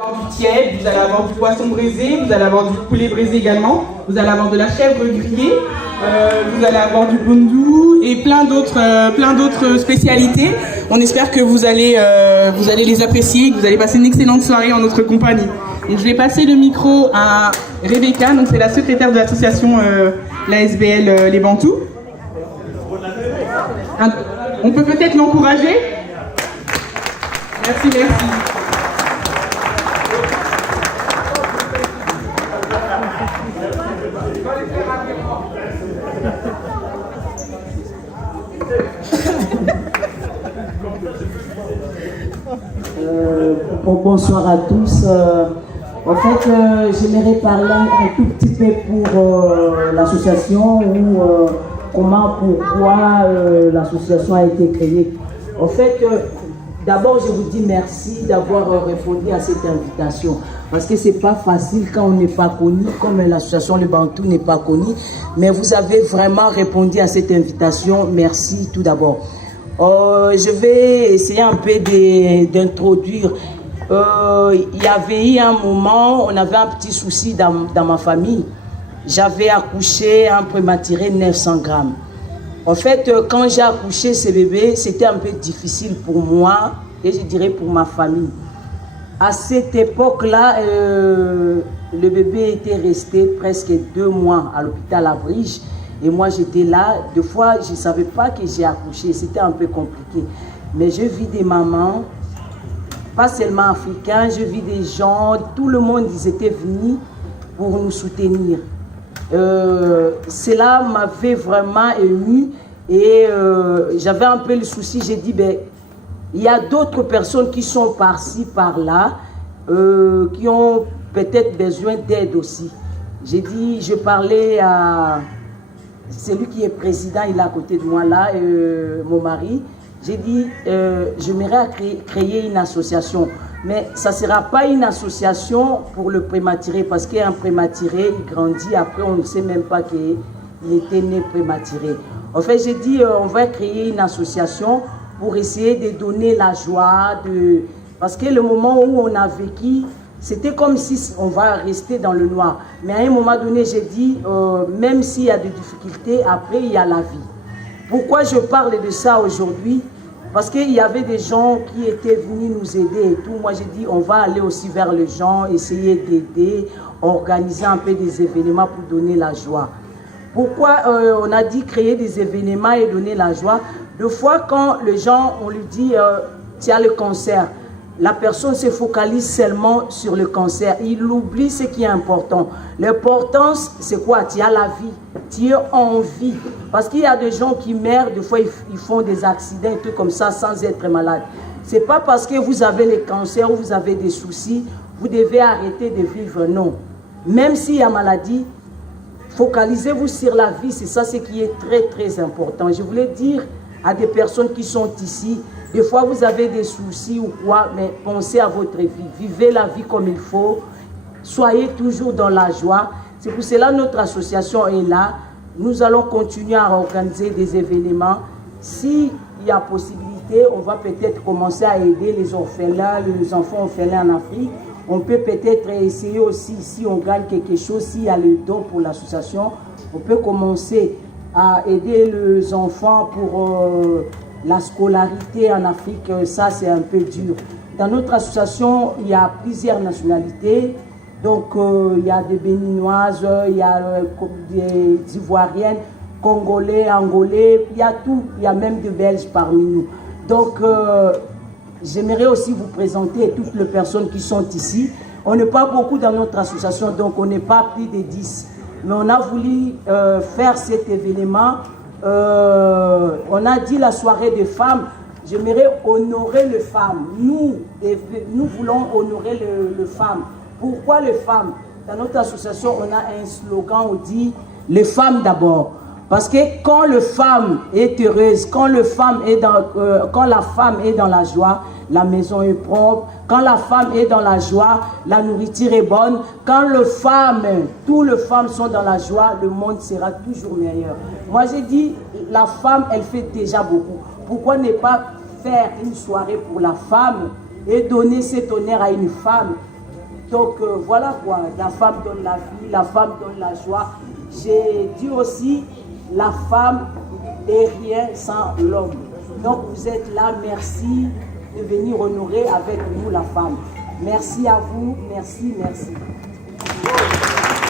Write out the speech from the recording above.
Du tiède, vous allez avoir du poisson braisé, vous allez avoir du poulet braisé également, vous allez avoir de la chèvre grillée, vous allez avoir du bundou et plein d'autres spécialités. On espère que vous allez les apprécier, que vous allez passer une excellente soirée en notre compagnie. Donc, je vais passer le micro à Rebecca, donc c'est la secrétaire de l'association l'ASBL Les Bantous. On peut peut-être l'encourager. Merci. Bonsoir à tous. En fait, j'aimerais parler un tout petit peu pour l'association ou pourquoi l'association a été créée. En fait, d'abord, je vous dis merci d'avoir répondu à cette invitation. Parce que c'est pas facile quand on n'est pas connu, comme l'association Les Bantous n'est pas connue. Mais vous avez vraiment répondu à cette invitation. Merci tout d'abord. Je vais essayer un peu d'introduire. Il y avait eu un moment, on avait un petit souci dans ma famille. J'avais accouché un prématuré 900 grammes. En fait, quand j'ai accouché ce bébé, c'était un peu difficile pour moi et je dirais pour ma famille. À cette époque-là, le bébé était resté presque 2 mois à l'hôpital à Briges. Et moi, j'étais là. Des fois, je ne savais pas que j'ai accouché. C'était un peu compliqué. Mais je vis des mamans, pas seulement africains, je vis des gens, tout le monde, ils étaient venus pour nous soutenir. Cela m'avait vraiment ému et j'avais un peu le souci. J'ai dit, ben, il y a d'autres personnes qui sont par-ci, par-là, qui ont peut-être besoin d'aide aussi. J'ai dit, je parlais à celui qui est président, il est à côté de moi là, mon mari. J'ai dit, j'aimerais créer une association. Mais ça ne sera pas une association pour le prématuré, parce qu'un prématuré, il grandit, après on ne sait même pas qu'il était né prématuré. En fait, j'ai dit, on va créer une association pour essayer de donner la joie, parce que le moment où on a vécu, c'était comme si on va rester dans le noir. Mais à un moment donné, j'ai dit, même s'il y a des difficultés, après il y a la vie. Pourquoi je parle de ça aujourd'hui? Parce qu'il y avait des gens qui étaient venus nous aider et tout. Moi, j'ai dit, on va aller aussi vers les gens, essayer d'aider, organiser un peu des événements pour donner la joie. Pourquoi on a dit créer des événements et donner la joie? Deux fois, quand les gens, on lui dit, tu as le cancer, la personne se focalise seulement sur le cancer. Il oublie ce qui est important. L'importance, c'est quoi? Tu as la vie, tu es en vie. Parce qu'il y a des gens qui meurent, des fois ils font des accidents et tout comme ça sans être malades. Ce n'est pas parce que vous avez le cancer ou vous avez des soucis, vous devez arrêter de vivre, non. Même s'il y a maladie, focalisez-vous sur la vie, c'est ça ce qui est très très important. Je voulais dire à des personnes qui sont ici, des fois vous avez des soucis ou quoi, mais pensez à votre vie, vivez la vie comme il faut, soyez toujours dans la joie. C'est pour cela que notre association est là. Nous allons continuer à organiser des événements. S'il y a possibilité, on va peut-être commencer à aider les orphelins, les enfants orphelins en Afrique. On peut peut-être essayer aussi, si on gagne quelque chose, s'il y a le don pour l'association, on peut commencer à aider les enfants pour la scolarité en Afrique. Ça, c'est un peu dur. Dans notre association, il y a plusieurs nationalités. Donc, il y a des Béninoises, il y a des Ivoiriennes, Congolais, Angolais, il y a tout. Il y a même des Belges parmi nous. Donc, j'aimerais aussi vous présenter toutes les personnes qui sont ici. On n'est pas beaucoup dans notre association, donc on n'est pas plus de 10. Mais on a voulu faire cet événement. On a dit la soirée des femmes. J'aimerais honorer les femmes. Nous voulons honorer les femmes. Pourquoi les femmes? Dans notre association, on a un slogan, on dit « les femmes d'abord ». Parce que quand la femme est heureuse, quand la femme est dans la joie, la maison est propre. Quand la femme est dans la joie, la nourriture est bonne. Quand toutes les femmes sont dans la joie, le monde sera toujours meilleur. Moi, j'ai dit, la femme, elle fait déjà beaucoup. Pourquoi ne pas faire une soirée pour la femme et donner cet honneur à une femme Donc voilà quoi, la femme donne la vie, la femme donne la joie. J'ai dit aussi, la femme est rien sans l'homme. Donc vous êtes là, merci de venir honorer avec nous la femme. Merci à vous, merci, merci.